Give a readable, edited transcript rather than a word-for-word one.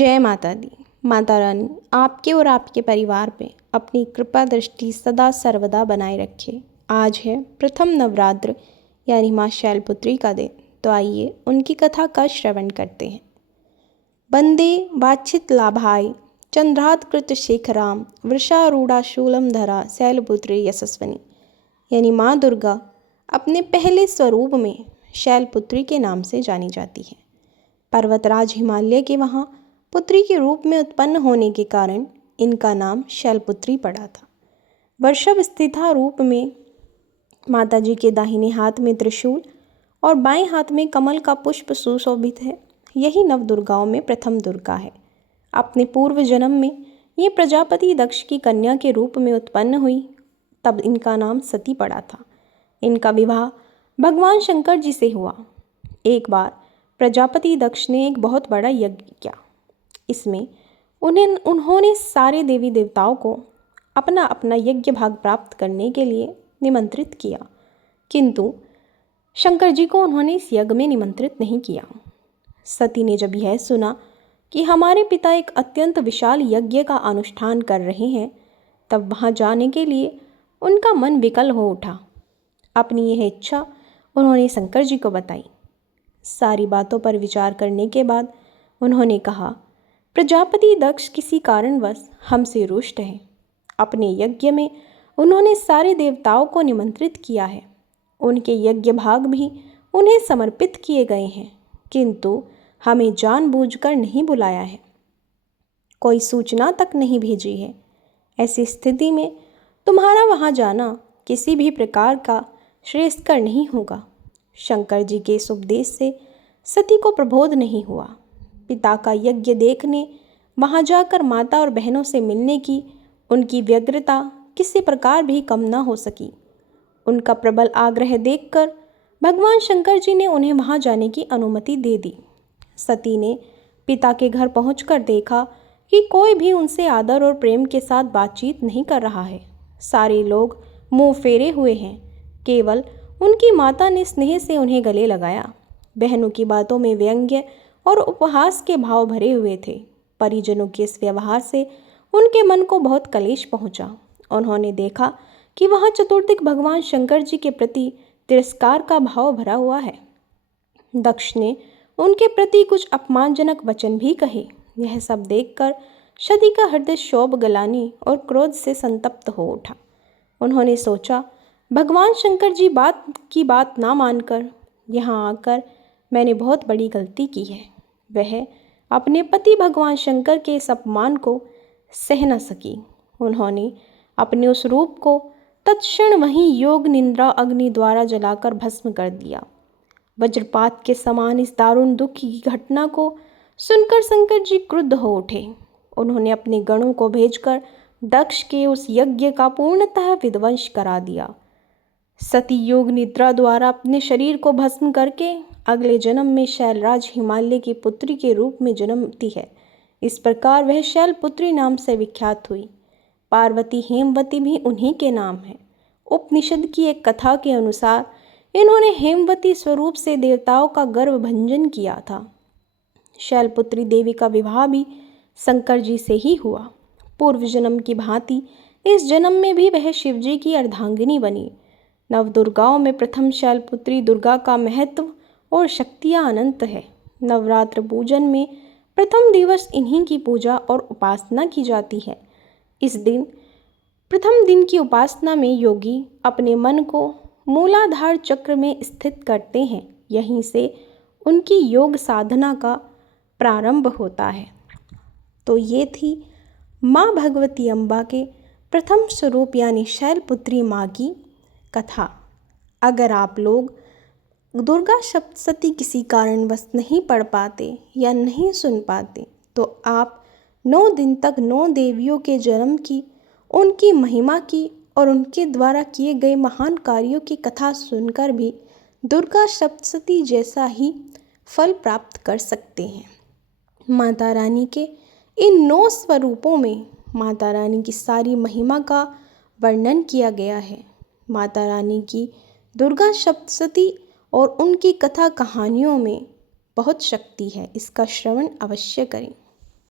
जय माता दी। माता रानी आपके और आपके परिवार पे अपनी कृपा दृष्टि सदा सर्वदा बनाए रखे। आज है प्रथम नवरात्र यानी माँ शैलपुत्री का दिन, तो आइए उनकी कथा का श्रवण करते हैं। वंदे वाछित लाभाय चंद्रात्कृत शेखराम वृषारूढ़ा शूलमधरा शैलपुत्री यशस्वनी। यानी माँ दुर्गा अपने पहले स्वरूप में शैलपुत्री के नाम से जानी जाती है। पर्वतराज हिमालय के वहाँ पुत्री के रूप में उत्पन्न होने के कारण इनका नाम शैलपुत्री पड़ा था। वृषभ स्थिता रूप में माता जी के दाहिने हाथ में त्रिशूल और बाएं हाथ में कमल का पुष्प सुशोभित है। यही नव दुर्गाओं में प्रथम दुर्गा है। अपने पूर्व जन्म में ये प्रजापति दक्ष की कन्या के रूप में उत्पन्न हुई, तब इनका नाम सती पड़ा था। इनका विवाह भगवान शंकर जी से हुआ। एक बार प्रजापति दक्ष ने एक बहुत बड़ा यज्ञ किया। इसमें उन्होंने सारे देवी देवताओं को अपना अपना यज्ञ भाग प्राप्त करने के लिए निमंत्रित किया, किंतु शंकर जी को उन्होंने इस यज्ञ में निमंत्रित नहीं किया। सती ने जब यह सुना कि हमारे पिता एक अत्यंत विशाल यज्ञ का अनुष्ठान कर रहे हैं, तब वहाँ जाने के लिए उनका मन विकल हो उठा। अपनी यह इच्छा उन्होंने शंकर जी को बताई। सारी बातों पर विचार करने के बाद उन्होंने कहा, प्रजापति दक्ष किसी कारणवश हमसे रुष्ट है। अपने यज्ञ में उन्होंने सारे देवताओं को निमंत्रित किया है। उनके यज्ञ भाग भी उन्हें समर्पित किए गए हैं, किंतु हमें जानबूझकर नहीं बुलाया है, कोई सूचना तक नहीं भेजी है। ऐसी स्थिति में तुम्हारा वहाँ जाना किसी भी प्रकार का श्रेयस्कर नहीं होगा। शंकर जी के इस उपदेश से सती को प्रबोध नहीं हुआ। पिता का यज्ञ देखने वहाँ जाकर माता और बहनों से मिलने की उनकी व्यग्रता किसी प्रकार भी कम न हो सकी। उनका प्रबल आग्रह देखकर भगवान शंकर जी ने उन्हें वहाँ जाने की अनुमति दे दी। सती ने पिता के घर पहुंचकर देखा कि कोई भी उनसे आदर और प्रेम के साथ बातचीत नहीं कर रहा है। सारे लोग मुंह फेरे हुए हैं। केवल उनकी माता ने स्नेह से उन्हें गले लगाया। बहनों की बातों में व्यंग्य और उपहास के भाव भरे हुए थे। परिजनों के इस व्यवहार से उनके मन को बहुत कलेश पहुंचा। उन्होंने देखा कि वहाँ चतुर्दिक भगवान शंकर जी के प्रति तिरस्कार का भाव भरा हुआ है। दक्ष ने उनके प्रति कुछ अपमानजनक वचन भी कहे। यह सब देखकर सती का हृदय क्षोभ गलानी और क्रोध से संतप्त हो उठा। उन्होंने सोचा, भगवान शंकर जी बात ना मानकर यहाँ आकर मैंने बहुत बड़ी गलती की है। वह अपने पति भगवान शंकर के इस अपमान को सह न सकी। उन्होंने अपने उस रूप को तत्क्षण वहीं योग निंद्रा अग्नि द्वारा जलाकर भस्म कर दिया। वज्रपात के समान इस दारुण दुख की घटना को सुनकर शंकर जी क्रुद्ध हो उठे। उन्होंने अपने गणों को भेजकर दक्ष के उस यज्ञ का पूर्णतः विध्वंस करा दिया। सती योग निद्रा द्वारा अपने शरीर को भस्म करके अगले जन्म में शैलराज हिमालय की पुत्री के रूप में जन्मती है। इस प्रकार वह शैलपुत्री नाम से विख्यात हुई। पार्वती हेमवती भी उन्हीं के नाम है। उपनिषद की एक कथा के अनुसार इन्होंने हेमवती स्वरूप से देवताओं का गर्व भंजन किया था। शैलपुत्री देवी का विवाह भी शंकर जी से ही हुआ। पूर्व जन्म की भांति इस जन्म में भी वह शिवजी की अर्धांगिनी बनी। नवदुर्गाओं में प्रथम शैलपुत्री दुर्गा का महत्व और शक्तियाँ अनंत है। नवरात्र पूजन में प्रथम दिवस इन्हीं की पूजा और उपासना की जाती है। इस दिन प्रथम दिन की उपासना में योगी अपने मन को मूलाधार चक्र में स्थित करते हैं। यहीं से उनकी योग साधना का प्रारंभ होता है। तो ये थी माँ भगवती अम्बा के प्रथम स्वरूप यानी शैलपुत्री माँ की कथा। अगर आप लोग दुर्गा सप्तशती किसी कारणवश नहीं पढ़ पाते या नहीं सुन पाते, तो आप 9 दिन तक 9 देवियों के जन्म की, उनकी महिमा की और उनके द्वारा किए गए महान कार्यों की कथा सुनकर भी दुर्गा सप्तशती जैसा ही फल प्राप्त कर सकते हैं। माता रानी के इन 9 स्वरूपों में माता रानी की सारी महिमा का वर्णन किया गया है। माता रानी की दुर्गा सप्तशती और उनकी कथा कहानियों में बहुत शक्ति है। इसका श्रवण अवश्य करें।